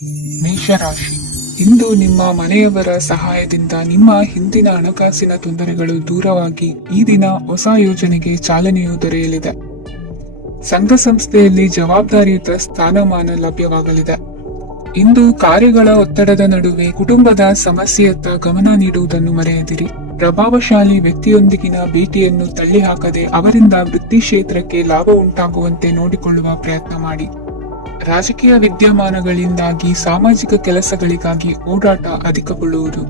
ಮೇಷರಾಶಿ. ಇಂದು ನಿಮ್ಮ ಮನೆಯವರ ಸಹಾಯದಿಂದ ನಿಮ್ಮ ಹಿಂದಿನ ಹಣಕಾಸಿನ ತೊಂದರೆಗಳು ದೂರವಾಗಿ ಈ ದಿನ ಹೊಸ ಯೋಜನೆಗೆ ಚಾಲನೆಯು ದೊರೆಯಲಿದೆ. ಸಂಘ ಸಂಸ್ಥೆಯಲ್ಲಿ ಜವಾಬ್ದಾರಿಯುತ ಸ್ಥಾನಮಾನ ಲಭ್ಯವಾಗಲಿದೆ. ಇಂದು ಕಾರ್ಯಗಳ ಒತ್ತಡದ ನಡುವೆ ಕುಟುಂಬದ ಸಮಸ್ಯೆಯತ್ತ ಗಮನ ನೀಡುವುದನ್ನು ಮರೆಯದಿರಿ. ಪ್ರಭಾವಶಾಲಿ ವ್ಯಕ್ತಿಯೊಂದಿಗಿನ ಭೇಟಿಯನ್ನು ತಳ್ಳಿಹಾಕದೆ ಅವರಿಂದ ವೃತ್ತಿ ಕ್ಷೇತ್ರಕ್ಕೆ ಲಾಭ ಉಂಟಾಗುವಂತೆ ನೋಡಿಕೊಳ್ಳುವ ಪ್ರಯತ್ನ ಮಾಡಿ. ರಾಜಕೀಯ ವಿದ್ಯಮಾನಗಳಿಂದಾಗಿ ಸಾಮಾಜಿಕ ಕೆಲಸಗಳಿಗಾಗಿ ಓಡಾಟ ಅಧಿಕಗೊಳ್ಳುವುದು.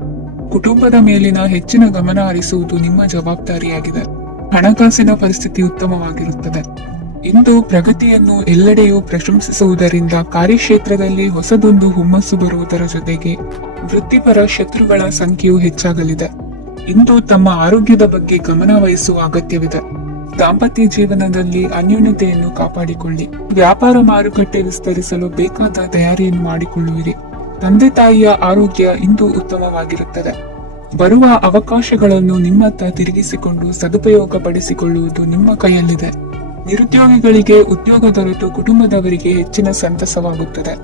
ಕುಟುಂಬದ ಮೇಲಿನ ಹೆಚ್ಚಿನ ಗಮನ ಹರಿಸುವುದು ನಿಮ್ಮ ಜವಾಬ್ದಾರಿಯಾಗಿದೆ. ಹಣಕಾಸಿನ ಪರಿಸ್ಥಿತಿ ಉತ್ತಮವಾಗಿರುತ್ತದೆ. ಇಂದು ಪ್ರಗತಿಯನ್ನು ಎಲ್ಲೆಡೆಯೂ ಪ್ರಶಂಸಿಸುವುದರಿಂದ ಕಾರ್ಯಕ್ಷೇತ್ರದಲ್ಲಿ ಹೊಸದೊಂದು ಹುಮ್ಮಸ್ಸು ಬರುವುದರ ಜೊತೆಗೆ ವೃತ್ತಿಪರ ಶತ್ರುಗಳ ಸಂಖ್ಯೆಯು ಹೆಚ್ಚಾಗಲಿದೆ. ಇಂದು ತಮ್ಮ ಆರೋಗ್ಯದ ಬಗ್ಗೆ ಗಮನ ವಹಿಸುವ ಅಗತ್ಯವಿದೆ. ದಾಂಪತ್ಯ ಜೀವನದಲ್ಲಿ ಅನ್ಯೋನ್ಯತೆಯನ್ನು ಕಾಪಾಡಿಕೊಳ್ಳಿ. ವ್ಯಾಪಾರ ಮಾರುಕಟ್ಟೆ ವಿಸ್ತರಿಸಲು ಬೇಕಾದ ತಯಾರಿಯನ್ನು ಮಾಡಿಕೊಳ್ಳುವಿರಿ. ತಂದೆ ತಾಯಿಯ ಆರೋಗ್ಯ ಇಂದು ಉತ್ತಮವಾಗಿರುತ್ತದೆ. ಬರುವ ಅವಕಾಶಗಳನ್ನು ನಿಮ್ಮತ್ತ ತಿರುಗಿಸಿಕೊಂಡು ಸದುಪಯೋಗ ಪಡಿಸಿಕೊಳ್ಳುವುದು ನಿಮ್ಮ ಕೈಯಲ್ಲಿದೆ. ನಿರುದ್ಯೋಗಿಗಳಿಗೆ ಉದ್ಯೋಗ ದೊರೆತು ಕುಟುಂಬದವರಿಗೆ ಹೆಚ್ಚಿನ ಸಂತಸವಾಗುತ್ತದೆ.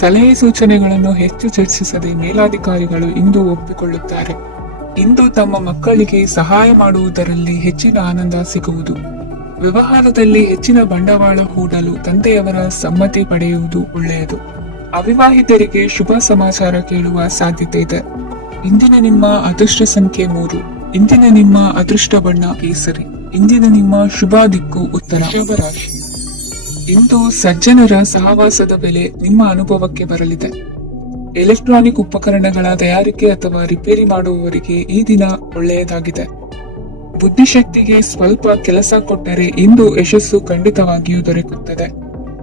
ಸಲಹೆ ಸೂಚನೆಗಳನ್ನು ಹೆಚ್ಚು ಚರ್ಚಿಸದೆ ಮೇಲಾಧಿಕಾರಿಗಳು ಇಂದು ಒಪ್ಪಿಕೊಳ್ಳುತ್ತಾರೆ. ಇಂದು ತಮ್ಮ ಮಕ್ಕಳಿಗೆ ಸಹಾಯ ಮಾಡುವುದರಲ್ಲಿ ಹೆಚ್ಚಿನ ಆನಂದ ಸಿಗುವುದು. ವ್ಯವಹಾರದಲ್ಲಿ ಹೆಚ್ಚಿನ ಬಂಡವಾಳ ಹೂಡಲು ತಂದೆಯವರ ಸಮ್ಮತಿ ಪಡೆಯುವುದು ಒಳ್ಳೆಯದು. ಅವಿವಾಹಿತರಿಗೆ ಶುಭ ಸಮಾಚಾರ ಕೇಳುವ ಸಾಧ್ಯತೆ ಇದೆ. ಇಂದಿನ ನಿಮ್ಮ ಅದೃಷ್ಟ ಸಂಖ್ಯೆ 3. ಇಂದಿನ ನಿಮ್ಮ ಅದೃಷ್ಟ ಬಣ್ಣ ಕೇಸರಿ. ಇಂದಿನ ನಿಮ್ಮ ಶುಭ ದಿಕ್ಕು ಉತ್ತರ. ಶುಭರಾಶಿ. ಇಂದು ಸಜ್ಜನರ ಸಹವಾಸದ ಬೆಲೆ ನಿಮ್ಮ ಅನುಭವಕ್ಕೆ ಬರಲಿದೆ. ಎಲೆಕ್ಟ್ರಾನಿಕ್ ಉಪಕರಣಗಳ ತಯಾರಿಕೆ ಅಥವಾ ರಿಪೇರಿ ಮಾಡುವವರಿಗೆ ಈ ದಿನ ಒಳ್ಳೆಯದಾಗಿದೆ. ಬುದ್ಧಿಶಕ್ತಿಗೆ ಸ್ವಲ್ಪ ಕೆಲಸ ಕೊಟ್ಟರೆ ಇಂದು ಯಶಸ್ಸು ಖಂಡಿತವಾಗಿಯೂ ದೊರಕುತ್ತದೆ.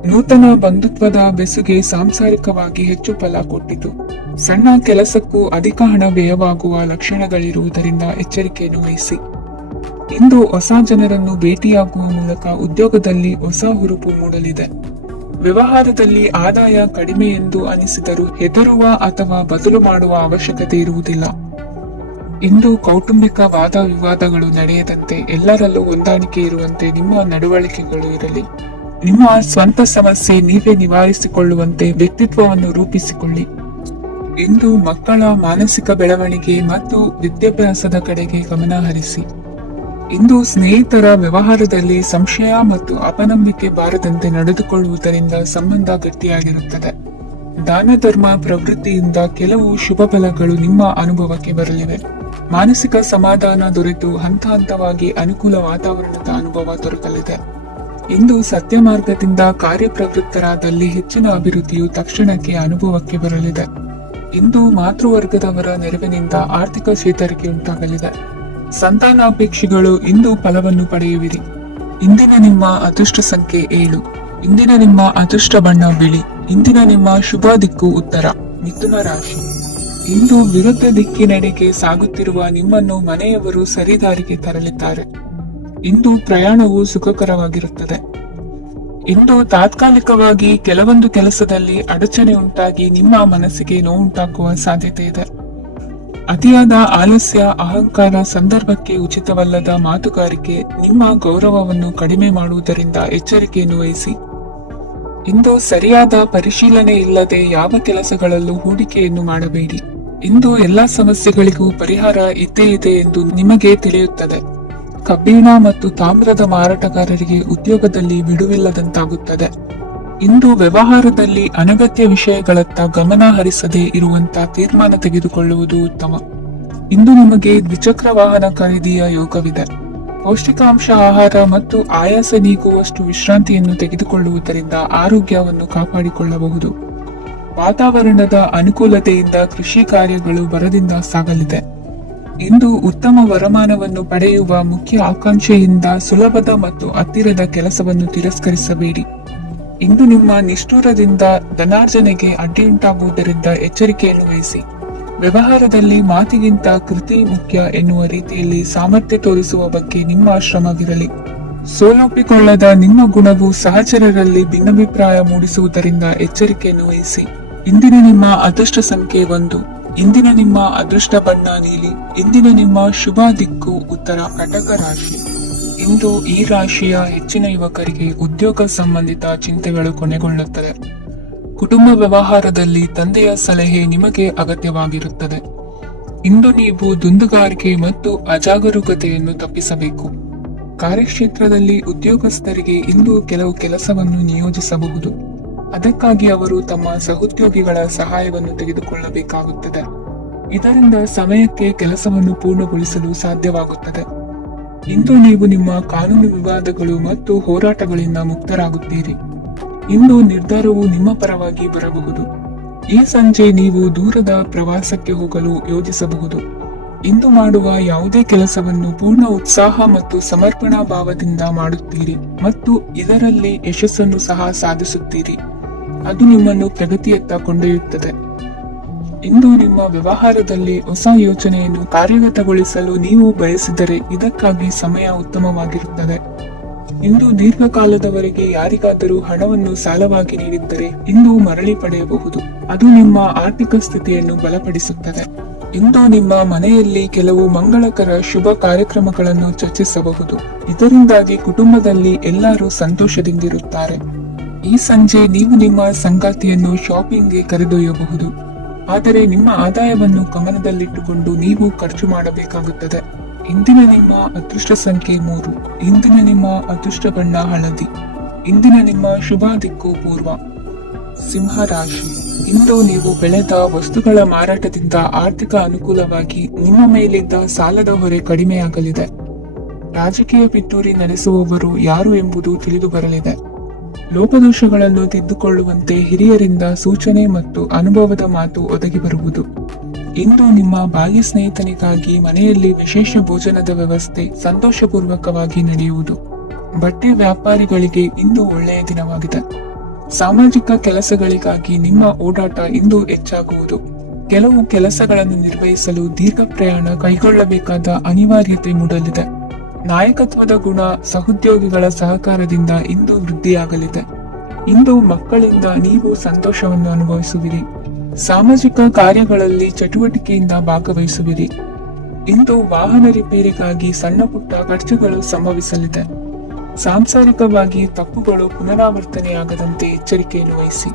ನೂತನ ಬಂಧುತ್ವದ ಬೆಸುಗೆ ಸಾಂಸಾರಿಕವಾಗಿ ಹೆಚ್ಚು ಫಲ ಕೊಟ್ಟಿತು. ಸಣ್ಣ ಕೆಲಸಕ್ಕೂ ಅಧಿಕ ಹಣ ವ್ಯಯವಾಗುವ ಲಕ್ಷಣಗಳಿರುವುದರಿಂದ ಎಚ್ಚರಿಕೆಯನ್ನು ವಹಿಸಿ. ಇಂದು ಹೊಸ ಜನರನ್ನು ಭೇಟಿಯಾಗುವ ಮೂಲಕ ಉದ್ಯೋಗದಲ್ಲಿ ಹೊಸ ಹುರುಪು ಮೂಡಲಿದೆ. ವ್ಯವಹಾರದಲ್ಲಿ ಆದಾಯ ಕಡಿಮೆ ಎಂದು ಅನಿಸಿದರೂ ಹೆದರುವ ಅಥವಾ ಬದಲು ಮಾಡುವ ಅವಶ್ಯಕತೆ ಇರುವುದಿಲ್ಲ. ಇಂದು ಕೌಟುಂಬಿಕ ವಾದ ವಿವಾದಗಳು ನಡೆಯದಂತೆ ಎಲ್ಲರಲ್ಲೂ ಹೊಂದಾಣಿಕೆ ಇರುವಂತೆ ನಿಮ್ಮ ನಡವಳಿಕೆಗಳು ಇರಲಿ. ನಿಮ್ಮ ಸ್ವಂತ ಸಮಸ್ಯೆ ನೀವೇ ನಿವಾರಿಸಿಕೊಳ್ಳುವಂತೆ ವ್ಯಕ್ತಿತ್ವವನ್ನು ರೂಪಿಸಿಕೊಳ್ಳಿ. ಇಂದು ಮಕ್ಕಳ ಮಾನಸಿಕ ಬೆಳವಣಿಗೆ ಮತ್ತು ವಿದ್ಯಾಭ್ಯಾಸದ ಕಡೆಗೆ ಗಮನ ಹರಿಸಿ. ಇಂದು ಸ್ನೇಹಿತರ ವ್ಯವಹಾರದಲ್ಲಿ ಸಂಶಯ ಮತ್ತು ಅಪನಂಬಿಕೆ ಬಾರದಂತೆ ನಡೆದುಕೊಳ್ಳುವುದರಿಂದ ಸಂಬಂಧ ಗಟ್ಟಿಯಾಗಿರುತ್ತದೆ. ದಾನ ಧರ್ಮ ಪ್ರವೃತ್ತಿಯಿಂದ ಕೆಲವು ಶುಭ ಫಲಗಳು ನಿಮ್ಮ ಅನುಭವಕ್ಕೆ ಬರಲಿವೆ. ಮಾನಸಿಕ ಸಮಾಧಾನ ದೊರೆತು ಹಂತ ಹಂತವಾಗಿ ಅನುಕೂಲ ವಾತಾವರಣದ ಅನುಭವ ದೊರಕಲಿದೆ. ಇಂದು ಸತ್ಯ ಮಾರ್ಗದಿಂದ ಕಾರ್ಯಪ್ರವೃತ್ತರಾದಲ್ಲಿ ಹೆಚ್ಚಿನ ಅಭಿವೃದ್ಧಿಯು ತಕ್ಷಣಕ್ಕೆ ಅನುಭವಕ್ಕೆ ಬರಲಿದೆ. ಇಂದು ಮಾತೃವರ್ಗದವರ ನೆರವಿನಿಂದ ಆರ್ಥಿಕ ಚೇತರಿಕೆ ಉಂಟಾಗಲಿದೆ. ಸಂತಾನಾಪೇಕ್ಷಿಗಳು ಇಂದು ಫಲವನ್ನು ಪಡೆಯುವಿರಿ. ಇಂದಿನ ನಿಮ್ಮ ಅದೃಷ್ಟ ಸಂಖ್ಯೆ 7. ಇಂದಿನ ನಿಮ್ಮ ಅದೃಷ್ಟ ಬಣ್ಣ ಬಿಳಿ. ಇಂದಿನ ನಿಮ್ಮ ಶುಭ ದಿಕ್ಕು ಉತ್ತರ. ಮಿಥುನ ರಾಶಿ. ಇಂದು ವಿರುದ್ಧ ದಿಕ್ಕಿನೆಡೆಗೆ ಸಾಗುತ್ತಿರುವ ನಿಮ್ಮನ್ನು ಮನೆಯವರು ಸರಿದಾರಿಗೆ ತರಲಿದ್ದಾರೆ. ಇಂದು ಪ್ರಯಾಣವು ಸುಖಕರವಾಗಿರುತ್ತದೆ. ಇಂದು ತಾತ್ಕಾಲಿಕವಾಗಿ ಕೆಲವೊಂದು ಕೆಲಸದಲ್ಲಿ ಅಡಚಣೆ ಉಂಟಾಗಿ ನಿಮ್ಮ ಮನಸ್ಸಿಗೆ ನೋವುಂಟಾಗುವ ಸಾಧ್ಯತೆ ಇದೆ. ಅತಿಯಾದ ಆಲಸ್ಯ, ಅಹಂಕಾರ, ಸಂದರ್ಭಕ್ಕೆ ಉಚಿತವಲ್ಲದ ಮಾತುಗಾರಿಕೆ ನಿಮ್ಮ ಗೌರವವನ್ನು ಕಡಿಮೆ ಮಾಡುವುದರಿಂದ ಎಚ್ಚರಿಕೆಯನ್ನು ವಹಿಸಿ. ಇಂದು ಸರಿಯಾದ ಪರಿಶೀಲನೆ ಇಲ್ಲದೆ ಯಾವ ಕೆಲಸಗಳಲ್ಲೂ ಹೂಡಿಕೆಯನ್ನು ಮಾಡಬೇಡಿ. ಇಂದು ಎಲ್ಲಾ ಸಮಸ್ಯೆಗಳಿಗೂ ಪರಿಹಾರ ಇದ್ದೇ ಇದೆ ಎಂದು ನಿಮಗೆ ತಿಳಿಯುತ್ತದೆ. ಕಬ್ಬಿಣ ಮತ್ತು ತಾಮ್ರದ ಮಾರಾಟಗಾರರಿಗೆ ಉದ್ಯೋಗದಲ್ಲಿ ಬಿಡುವಿಲ್ಲದಂತಾಗುತ್ತದೆ. ಇಂದು ವ್ಯವಹಾರದಲ್ಲಿ ಅನಗತ್ಯ ವಿಷಯಗಳತ್ತ ಗಮನ ಹರಿಸದೆ ಇರುವಂತ ತೀರ್ಮಾನ ತೆಗೆದುಕೊಳ್ಳುವುದು ಉತ್ತಮ. ಇಂದು ನಿಮಗೆ ದ್ವಿಚಕ್ರ ವಾಹನ ಖರೀದಿಯ ಯೋಗವಿದೆ. ಪೌಷ್ಟಿಕಾಂಶ ಆಹಾರ ಮತ್ತು ಆಯಾಸ ನೀಗುವಷ್ಟು ವಿಶ್ರಾಂತಿಯನ್ನು ತೆಗೆದುಕೊಳ್ಳುವುದರಿಂದ ಆರೋಗ್ಯವನ್ನು ಕಾಪಾಡಿಕೊಳ್ಳಬಹುದು. ವಾತಾವರಣದ ಅನುಕೂಲತೆಯಿಂದ ಕೃಷಿ ಕಾರ್ಯಗಳು ಬರದಿಂದ ಸಾಗಲಿದೆ. ಇಂದು ಉತ್ತಮ ವರಮಾನವನ್ನು ಪಡೆಯುವ ಮುಖ್ಯ ಆಕಾಂಕ್ಷೆಯಿಂದ ಸುಲಭದ ಮತ್ತು ಹತ್ತಿರದ ಕೆಲಸವನ್ನು ತಿರಸ್ಕರಿಸಬೇಡಿ. ಇಂದು ನಿಮ್ಮ ನಿಷ್ಠೂರದಿಂದ ಧನಾರ್ಜನೆಗೆ ಅಡ್ಡಿಯುಂಟಾಗುವುದರಿಂದ ಎಚ್ಚರಿಕೆಯನ್ನು ವಹಿಸಿ. ವ್ಯವಹಾರದಲ್ಲಿ ಮಾತಿಗಿಂತ ಕೃತಿ ಮುಖ್ಯ ಎನ್ನುವ ರೀತಿಯಲ್ಲಿ ಸಾಮರ್ಥ್ಯ ತೋರಿಸುವ ಬಗ್ಗೆ ನಿಮ್ಮ ಶ್ರಮವಿರಲಿ. ಸೋಲೊಪ್ಪಿಕೊಳ್ಳದ ನಿಮ್ಮ ಗುಣವು ಸಹಚರರಲ್ಲಿ ಭಿನ್ನಾಭಿಪ್ರಾಯ ಮೂಡಿಸುವುದರಿಂದ ಎಚ್ಚರಿಕೆಯನ್ನು ವಹಿಸಿ. ಇಂದಿನ ನಿಮ್ಮ ಅದೃಷ್ಟ ಸಂಖ್ಯೆ 1. ಇಂದಿನ ನಿಮ್ಮ ಅದೃಷ್ಟ ಬಣ್ಣ ನೀಲಿ. ಇಂದಿನ ನಿಮ್ಮ ಶುಭ ದಿಕ್ಕು ಉತ್ತರ. ಕಟಕ ರಾಶಿ. ಇಂದು ಈ ರಾಶಿಯ ಹೆಚ್ಚಿನ ಯುವಕರಿಗೆ ಉದ್ಯೋಗ ಸಂಬಂಧಿತ ಚಿಂತೆಗಳು ಕೊನೆಗೊಳ್ಳುತ್ತದೆ. ಕುಟುಂಬ ವ್ಯವಹಾರದಲ್ಲಿ ತಂದೆಯ ಸಲಹೆ ನಿಮಗೆ ಅಗತ್ಯವಾಗಿರುತ್ತದೆ. ಇಂದು ನೀವು ದುಂದುಗಾರಿಕೆ ಮತ್ತು ಅಜಾಗರೂಕತೆಯನ್ನು ತಪ್ಪಿಸಬೇಕು. ಕಾರ್ಯಕ್ಷೇತ್ರದಲ್ಲಿ ಉದ್ಯೋಗಸ್ಥರಿಗೆ ಇಂದು ಕೆಲವು ಕೆಲಸವನ್ನು ನಿಯೋಜಿಸಬಹುದು. ಅದಕ್ಕಾಗಿ ಅವರು ತಮ್ಮ ಸಹೋದ್ಯೋಗಿಗಳ ಸಹಾಯವನ್ನು ತೆಗೆದುಕೊಳ್ಳಬೇಕಾಗುತ್ತದೆ. ಇದರಿಂದ ಸಮಯಕ್ಕೆ ಕೆಲಸವನ್ನು ಪೂರ್ಣಗೊಳಿಸಲು ಸಾಧ್ಯವಾಗುತ್ತದೆ. ಇಂದು ನೀವು ನಿಮ್ಮ ಕಾನೂನು ವಿವಾದಗಳು ಮತ್ತು ಹೋರಾಟಗಳಿಂದ ಮುಕ್ತರಾಗುತ್ತೀರಿ. ಇಂದು ನಿರ್ಧಾರವು ನಿಮ್ಮ ಪರವಾಗಿ ಬರಬಹುದು. ಈ ಸಂಜೆ ನೀವು ದೂರದ ಪ್ರವಾಸಕ್ಕೆ ಹೋಗಲು ಯೋಜಿಸಬಹುದು. ಇಂದು ಮಾಡುವ ಯಾವುದೇ ಕೆಲಸವನ್ನು ಪೂರ್ಣ ಉತ್ಸಾಹ ಮತ್ತು ಸಮರ್ಪಣಾ ಭಾವದಿಂದ ಮಾಡುತ್ತೀರಿ ಮತ್ತು ಇದರಲ್ಲಿ ಯಶಸ್ಸನ್ನು ಸಹ ಸಾಧಿಸುತ್ತೀರಿ. ಅದು ನಿಮ್ಮನ್ನು ಪ್ರಗತಿಯತ್ತ ಕೊಂಡೊಯ್ಯುತ್ತದೆ. ಇಂದು ನಿಮ್ಮ ವ್ಯವಹಾರದಲ್ಲಿ ಹೊಸ ಯೋಜನೆಯನ್ನು ಕಾರ್ಯಗತಗೊಳಿಸಲು ನೀವು ಬಯಸಿದರೆ ಇದಕ್ಕಾಗಿ ಸಮಯ ಉತ್ತಮವಾಗಿರುತ್ತದೆ. ಇಂದು ದೀರ್ಘಕಾಲದವರೆಗೆ ಯಾರಿಗಾದರೂ ಹಣವನ್ನು ಸಾಲವಾಗಿ ನೀಡಿದ್ದರೆ ಇಂದು ಮರಳಿ ಪಡೆಯಬಹುದು. ಅದು ನಿಮ್ಮ ಆರ್ಥಿಕ ಸ್ಥಿತಿಯನ್ನು ಬಲಪಡಿಸುತ್ತದೆ. ಇಂದು ನಿಮ್ಮ ಮನೆಯಲ್ಲಿ ಕೆಲವು ಮಂಗಳಕರ ಶುಭ ಕಾರ್ಯಕ್ರಮಗಳನ್ನು ಚರ್ಚಿಸಬಹುದು. ಇದರಿಂದಾಗಿ ಕುಟುಂಬದಲ್ಲಿ ಎಲ್ಲರೂ ಸಂತೋಷದಿಂದಿರುತ್ತಾರೆ. ಈ ಸಂಜೆ ನೀವು ನಿಮ್ಮ ಸಂಗಾತಿಯನ್ನು ಶಾಪಿಂಗ್ಗೆ ಕರೆದೊಯ್ಯಬಹುದು. ಆದರೆ ನಿಮ್ಮ ಆದಾಯವನ್ನು ಗಮನದಲ್ಲಿಟ್ಟುಕೊಂಡು ನೀವು ಖರ್ಚು ಮಾಡಬೇಕಾಗುತ್ತದೆ. ಇಂದಿನ ನಿಮ್ಮ ಅದೃಷ್ಟ ಸಂಖ್ಯೆ 3. ಇಂದಿನ ನಿಮ್ಮ ಅದೃಷ್ಟ ಬಣ್ಣ ಹಳದಿ. ಇಂದಿನ ನಿಮ್ಮ ಶುಭ ದಿಕ್ಕು ಪೂರ್ವ. ಸಿಂಹ ರಾಶಿ. ಇಂದು ನೀವು ಬೆಳೆದ ವಸ್ತುಗಳ ಮಾರಾಟದಿಂದ ಆರ್ಥಿಕ ಅನುಕೂಲವಾಗಿ ನಿಮ್ಮ ಮೇಲಿದ್ದ ಸಾಲದ ಹೊರೆ ಕಡಿಮೆಯಾಗಲಿದೆ. ರಾಜಕೀಯ ಪಿತೂರಿ ನಡೆಸುವವರು ಯಾರು ಎಂಬುದು ತಿಳಿದು ಬರಲಿದೆ. ಲೋಪದೋಷಗಳನ್ನು ತಿದ್ದುಕೊಳ್ಳುವಂತೆ ಹಿರಿಯರಿಂದ ಸೂಚನೆ ಮತ್ತು ಅನುಭವದ ಮಾತು ಒದಗಿ ಬರುವುದು. ಇಂದು ನಿಮ್ಮ ಬಾಲ್ಯ ಸ್ನೇಹಿತನಿಗಾಗಿ ಮನೆಯಲ್ಲಿ ವಿಶೇಷ ಭೋಜನದ ವ್ಯವಸ್ಥೆ ಸಂತೋಷಪೂರ್ವಕವಾಗಿ ನಡೆಯುವುದು. ಬಟ್ಟೆ ವ್ಯಾಪಾರಿಗಳಿಗೆ ಇಂದು ಒಳ್ಳೆಯ ದಿನವಾಗಿದೆ. ಸಾಮಾಜಿಕ ಕೆಲಸಗಳಿಗಾಗಿ ನಿಮ್ಮ ಓಡಾಟ ಇಂದು ಹೆಚ್ಚಾಗುವುದು. ಕೆಲವು ಕೆಲಸಗಳನ್ನು ನಿರ್ವಹಿಸಲು ದೀರ್ಘ ಪ್ರಯಾಣ ಕೈಗೊಳ್ಳಬೇಕಾದ ಅನಿವಾರ್ಯತೆ ಮೂಡಲಿದೆ. ನಾಯಕತ್ವದ ಗುಣ ಸಹೋದ್ಯೋಗಿಗಳ ಸಹಕಾರದಿಂದ ಇಂದು ವೃದ್ಧಿಯಾಗಲಿದೆ. ಇಂದು ಮಕ್ಕಳಿಂದ ನೀವು ಸಂತೋಷವನ್ನು ಅನುಭವಿಸುವಿರಿ. ಸಾಮಾಜಿಕ ಕಾರ್ಯಗಳಲ್ಲಿ ಚಟುವಟಿಕೆಯಿಂದ ಭಾಗವಹಿಸುವಿರಿ. ಇಂದು ವಾಹನ ರಿಪೇರಿಗಾಗಿ ಸಣ್ಣ ಪುಟ್ಟ ಖರ್ಚುಗಳು ಸಂಭವಿಸಲಿದೆ. ಸಾಂಸಾರಿಕವಾಗಿ ತಪ್ಪುಗಳು ಪುನರಾವರ್ತನೆಯಾಗದಂತೆ ಎಚ್ಚರಿಕೆಯನ್ನು ವಹಿಸಿ.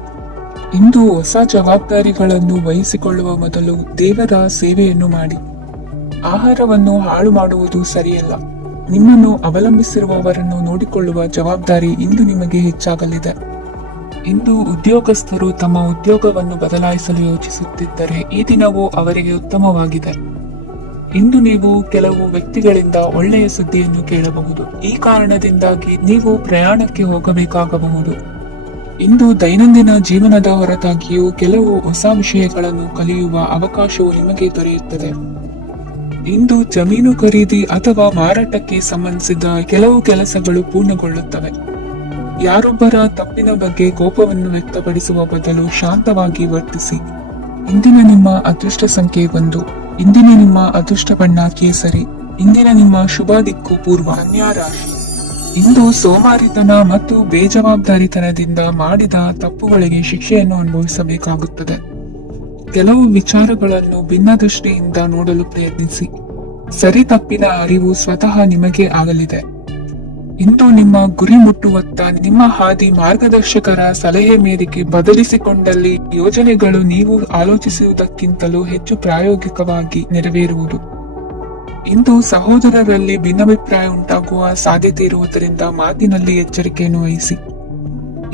ಇಂದು ಹೊಸ ಜವಾಬ್ದಾರಿಗಳನ್ನು ವಹಿಸಿಕೊಳ್ಳುವ ಮೊದಲು ದೇವರ ಸೇವೆಯನ್ನು ಮಾಡಿ. ಆಹಾರವನ್ನು ಹಾಳು ಮಾಡುವುದು ಸರಿಯಲ್ಲ. ನಿಮ್ಮನ್ನು ಅವಲಂಬಿಸಿರುವವರನ್ನು ನೋಡಿಕೊಳ್ಳುವ ಜವಾಬ್ದಾರಿ ಇಂದು ನಿಮಗೆ ಹೆಚ್ಚಾಗಲಿದೆ. ಇಂದು ಉದ್ಯೋಗಸ್ಥರು ತಮ್ಮ ಉದ್ಯೋಗವನ್ನು ಬದಲಾಯಿಸಲು ಯೋಚಿಸುತ್ತಿದ್ದರೆ ಈ ದಿನವೂ ಅವರಿಗೆ ಉತ್ತಮವಾಗಿದೆ. ಇಂದು ನೀವು ಕೆಲವು ವ್ಯಕ್ತಿಗಳಿಂದ ಒಳ್ಳೆಯ ಸುದ್ದಿಯನ್ನು ಕೇಳಬಹುದು. ಈ ಕಾರಣದಿಂದಾಗಿ ನೀವು ಪ್ರಯಾಣಕ್ಕೆ ಹೋಗಬೇಕಾಗಬಹುದು. ಇಂದು ದೈನಂದಿನ ಜೀವನದ ಹೊರತಾಗಿಯೂ ಕೆಲವು ಹೊಸ ವಿಷಯಗಳನ್ನು ಕಲಿಯುವ ಅವಕಾಶವು ನಿಮಗೆ ದೊರೆಯುತ್ತದೆ. ಇಂದು ಜಮೀನು ಖರೀದಿ ಅಥವಾ ಮಾರಾಟಕ್ಕೆ ಸಂಬಂಧಿಸಿದ ಕೆಲವು ಕೆಲಸಗಳು ಪೂರ್ಣಗೊಳ್ಳುತ್ತವೆ. ಯಾರೊಬ್ಬರ ತಪ್ಪಿನ ಬಗ್ಗೆ ಕೋಪವನ್ನು ವ್ಯಕ್ತಪಡಿಸುವ ಬದಲು ಶಾಂತವಾಗಿ ವರ್ತಿಸಿ. ಇಂದಿನ ನಿಮ್ಮ ಅದೃಷ್ಟ ಸಂಖ್ಯೆ 1. ಇಂದಿನ ನಿಮ್ಮ ಅದೃಷ್ಟ ಬಣ್ಣ ಕೇಸರಿ. ಇಂದಿನ ನಿಮ್ಮ ಶುಭ ದಿಕ್ಕು ಪೂರ್ವ. ಕನ್ಯಾ ರಾಶಿ. ಇಂದು ಸೋಮಾರಿತನ ಮತ್ತು ಬೇಜವಾಬ್ದಾರಿತನದಿಂದ ಮಾಡಿದ ತಪ್ಪುಗಳಿಗೆ ಶಿಕ್ಷೆಯನ್ನು ಅನುಭವಿಸಬೇಕಾಗುತ್ತದೆ. ಕೆಲವು ವಿಚಾರಗಳನ್ನು ಭಿನ್ನ ದೃಷ್ಟಿಯಿಂದ ನೋಡಲು ಪ್ರಯತ್ನಿಸಿ. ಸರಿ ತಪ್ಪಿನ ಅರಿವು ಸ್ವತಃ ನಿಮಗೆ ಆಗಲಿದೆ. ಇಂದು ನಿಮ್ಮ ಗುರಿ ಮುಟ್ಟುವತ್ತ ನಿಮ್ಮ ಹಾದಿ ಮಾರ್ಗದರ್ಶಕರ ಸಲಹೆ ಮೇರೆಗೆ ಬದಲಿಸಿಕೊಂಡಲ್ಲಿ ಯೋಜನೆಗಳು ನೀವು ಆಲೋಚಿಸುವುದಕ್ಕಿಂತಲೂ ಹೆಚ್ಚು ಪ್ರಾಯೋಗಿಕವಾಗಿ ನೆರವೇರುವುದು. ಇಂದು ಸಹೋದರರಲ್ಲಿ ಭಿನ್ನಾಭಿಪ್ರಾಯ ಉಂಟಾಗುವ ಸಾಧ್ಯತೆ ಇರುವುದರಿಂದ ಮಾತಿನಲ್ಲಿ ಎಚ್ಚರಿಕೆಯನ್ನು ವಹಿಸಿ.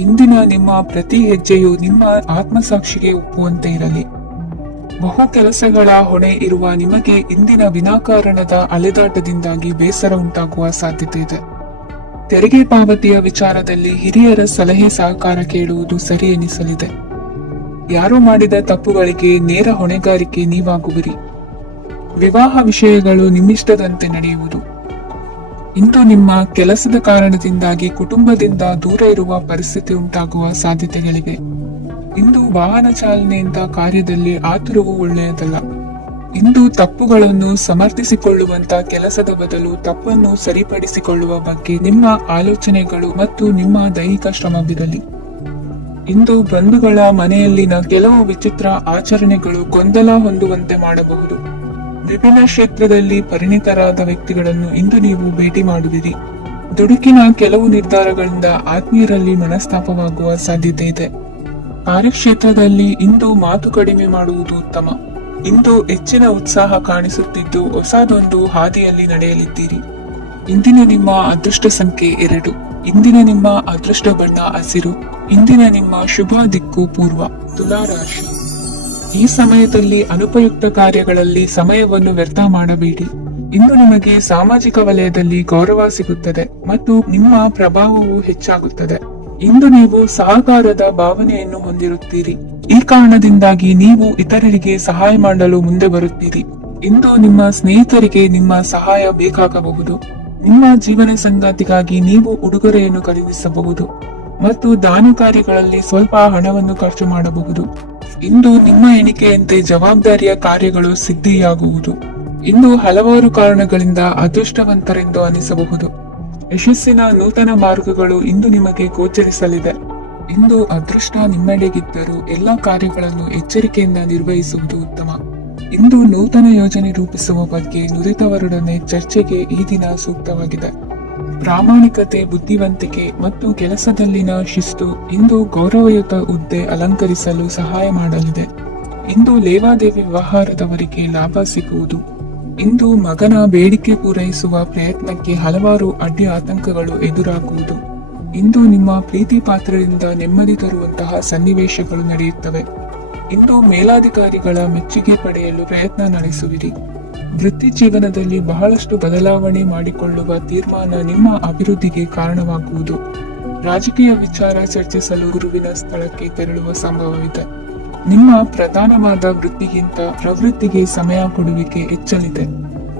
ಇಂದಿನ ನಿಮ್ಮ ಪ್ರತಿ ಹೆಜ್ಜೆಯು ನಿಮ್ಮ ಆತ್ಮಸಾಕ್ಷಿಗೆ ಒಪ್ಪುವಂತೆ ಇರಲಿ. ಬಹು ಕೆಲಸಗಳ ಹೊಣೆ ಇರುವ ನಿಮಗೆ ಇಂದಿನ ವಿನಾಕಾರಣದ ಅಲೆದಾಟದಿಂದಾಗಿ ಬೇಸರ ಉಂಟಾಗುವ ಸಾಧ್ಯತೆ ಇದೆ. ತೆರಿಗೆ ಪಾವತಿಯ ವಿಚಾರದಲ್ಲಿ ಹಿರಿಯರ ಸಲಹೆ ಸಹಕಾರ ಕೇಳುವುದು ಸರಿ ಎನಿಸಲಿದೆ. ಯಾರು ಮಾಡಿದ ತಪ್ಪುಗಳಿಗೆ ನೇರ ಹೊಣೆಗಾರಿಕೆ ನೀವಾಗುವಿರಿ. ವಿವಾಹ ವಿಷಯಗಳು ನಿಮ್ಮಿಷ್ಟದಂತೆ ನಡೆಯುವುದು. ಇಂದು ನಿಮ್ಮ ಕೆಲಸದ ಕಾರಣದಿಂದಾಗಿ ಕುಟುಂಬದಿಂದ ದೂರ ಇರುವ ಪರಿಸ್ಥಿತಿ ಉಂಟಾಗುವ ಸಾಧ್ಯತೆಗಳಿವೆ. ಇಂದು ವಾಹನ ಚಾಲನೆಯಿಂದ ಕಾರ್ಯದಲ್ಲಿ ಆತುರವು ಒಳ್ಳೆಯದಲ್ಲ. ಇಂದು ತಪ್ಪುಗಳನ್ನು ಸಮರ್ಥಿಸಿಕೊಳ್ಳುವಂತ ಕೆಲಸದ ಬದಲು ತಪ್ಪನ್ನು ಸರಿಪಡಿಸಿಕೊಳ್ಳುವ ಬಗ್ಗೆ ನಿಮ್ಮ ಆಲೋಚನೆಗಳು ಮತ್ತು ನಿಮ್ಮ ದೈಹಿಕ ಶ್ರಮವಿರಲಿ. ಇಂದು ಬಂಧುಗಳ ಮನೆಯಲ್ಲಿನ ಕೆಲವು ವಿಚಿತ್ರ ಆಚರಣೆಗಳು ಗೊಂದಲ ಹೊಂದುವಂತೆ ಮಾಡಬಹುದು. ವಿಭಿನ್ನ ಕ್ಷೇತ್ರದಲ್ಲಿ ಪರಿಣಿತರಾದ ವ್ಯಕ್ತಿಗಳನ್ನು ಇಂದು ನೀವು ಭೇಟಿ ಮಾಡುವಿರಿ. ದುಡುಕಿನ ಕೆಲವು ನಿರ್ಧಾರಗಳಿಂದ ಆತ್ಮೀಯರಲ್ಲಿ ಮನಸ್ತಾಪವಾಗುವ ಸಾಧ್ಯತೆ ಇದೆ. ಕಾರ್ಯಕ್ಷೇತ್ರದಲ್ಲಿ ಇಂದು ಮಾತು ಕಡಿಮೆ ಮಾಡುವುದು ಉತ್ತಮ. ಇಂದು ಹೆಚ್ಚಿನ ಉತ್ಸಾಹ ಕಾಣಿಸುತ್ತಿದ್ದು ಹೊಸದೊಂದು ಹಾದಿಯಲ್ಲಿ ನಡೆಯಲಿದ್ದೀರಿ. ಇಂದಿನ ನಿಮ್ಮ ಅದೃಷ್ಟ ಸಂಖ್ಯೆ 2. ಇಂದಿನ ನಿಮ್ಮ ಅದೃಷ್ಟ ಬಣ್ಣ ಹಸಿರು. ಇಂದಿನ ನಿಮ್ಮ ಶುಭ ದಿಕ್ಕು ಪೂರ್ವ. ತುಲಾ ರಾಶಿ. ಈ ಸಮಯದಲ್ಲಿ ಅನುಪಯುಕ್ತ ಕಾರ್ಯಗಳಲ್ಲಿ ಸಮಯವನ್ನು ವ್ಯರ್ಥ ಮಾಡಬೇಡಿ. ಇಂದು ನಿಮಗೆ ಸಾಮಾಜಿಕ ವಲಯದಲ್ಲಿ ಗೌರವ ಸಿಗುತ್ತದೆ ಮತ್ತು ನಿಮ್ಮ ಪ್ರಭಾವವು ಹೆಚ್ಚಾಗುತ್ತದೆ. ಇಂದು ನೀವು ಸಹಕಾರದ ಭಾವನೆಯನ್ನು ಹೊಂದಿರುತ್ತೀರಿ. ಈ ಕಾರಣದಿಂದಾಗಿ ನೀವು ಇತರರಿಗೆ ಸಹಾಯ ಮಾಡಲು ಮುಂದೆ ಬರುತ್ತೀರಿ. ಇಂದು ನಿಮ್ಮ ಸ್ನೇಹಿತರಿಗೆ ನಿಮ್ಮ ಸಹಾಯ ಬೇಕಾಗಬಹುದು. ನಿಮ್ಮ ಜೀವನ ಸಂಗಾತಿಗಾಗಿ ನೀವು ಉಡುಗೊರೆಯನ್ನು ಖರೀದಿಸಬಹುದು ಮತ್ತು ದಾನ ಕಾರ್ಯಗಳಲ್ಲಿ ಸ್ವಲ್ಪ ಹಣವನ್ನು ಖರ್ಚು ಮಾಡಬಹುದು. ಇಂದು ನಿಮ್ಮ ಎಣಿಕೆಯಂತೆ ಜವಾಬ್ದಾರಿಯ ಕಾರ್ಯಗಳು ಸಿದ್ಧಿಯಾಗುವುದು. ಇಂದು ಹಲವಾರು ಕಾರಣಗಳಿಂದ ಅದೃಷ್ಟವಂತರೆಂದು ಅನಿಸಬಹುದು. ಯಶಸ್ಸಿನ ನೂತನ ಮಾರ್ಗಗಳು ಇಂದು ನಿಮಗೆ ಗೋಚರಿಸಲಿದೆ. ಇಂದು ಅದೃಷ್ಟ ನಿಮ್ಮೆಡೆಗಿದ್ದರೂ ಎಲ್ಲಾ ಕಾರ್ಯಗಳನ್ನು ಎಚ್ಚರಿಕೆಯಿಂದ ನಿರ್ವಹಿಸುವುದು ಉತ್ತಮ. ಇಂದು ನೂತನ ಯೋಜನೆ ರೂಪಿಸುವ ಬಗ್ಗೆ ನುರಿತವರೊಡನೆ ಚರ್ಚೆಗೆ ಈ ದಿನ ಸೂಕ್ತವಾಗಿದೆ. ಪ್ರಾಮಾಣಿಕತೆ, ಬುದ್ಧಿವಂತಿಕೆ ಮತ್ತು ಕೆಲಸದಲ್ಲಿನ ಶಿಸ್ತು ಇಂದು ಗೌರವಯುತ ಹುದ್ದೆ ಅಲಂಕರಿಸಲು ಸಹಾಯ ಮಾಡಲಿದೆ. ಇಂದು ಲೇವಾದೇವಿ ವ್ಯವಹಾರದವರಿಗೆ ಲಾಭ ಸಿಗುವುದು. ಇಂದು ಮಗನ ಬೇಡಿಕೆ ಪೂರೈಸುವ ಪ್ರಯತ್ನಕ್ಕೆ ಹಲವಾರು ಅಡ್ಡಿ ಆತಂಕಗಳು ಎದುರಾಗುವುದು. ಇಂದು ನಿಮ್ಮ ಪ್ರೀತಿ ಪಾತ್ರರಿಂದ ನೆಮ್ಮದಿ ತರುವಂತಹ ಸನ್ನಿವೇಶಗಳು ನಡೆಯುತ್ತವೆ. ಇಂದು ಮೇಲಾಧಿಕಾರಿಗಳ ಮೆಚ್ಚುಗೆ ಪಡೆಯಲು ಪ್ರಯತ್ನ ನಡೆಸುವಿರಿ. ವೃತ್ತಿ ಜೀವನದಲ್ಲಿ ಬಹಳಷ್ಟು ಬದಲಾವಣೆ ಮಾಡಿಕೊಳ್ಳುವ ತೀರ್ಮಾನ ನಿಮ್ಮ ಅಭಿವೃದ್ಧಿಗೆ ಕಾರಣವಾಗುವುದು. ರಾಜಕೀಯ ವಿಚಾರ ಚರ್ಚಿಸಲು ಗುರುವಿನ ಸ್ಥಳಕ್ಕೆ ತೆರಳುವ ಸಂಭವವಿದೆ. ನಿಮ್ಮ ಪ್ರಧಾನವಾದ ವೃತ್ತಿಗಿಂತ ಪ್ರವೃತ್ತಿಗೆ ಸಮಯ ಕೊಡುವಿಕೆ ಹೆಚ್ಚಲಿದೆ.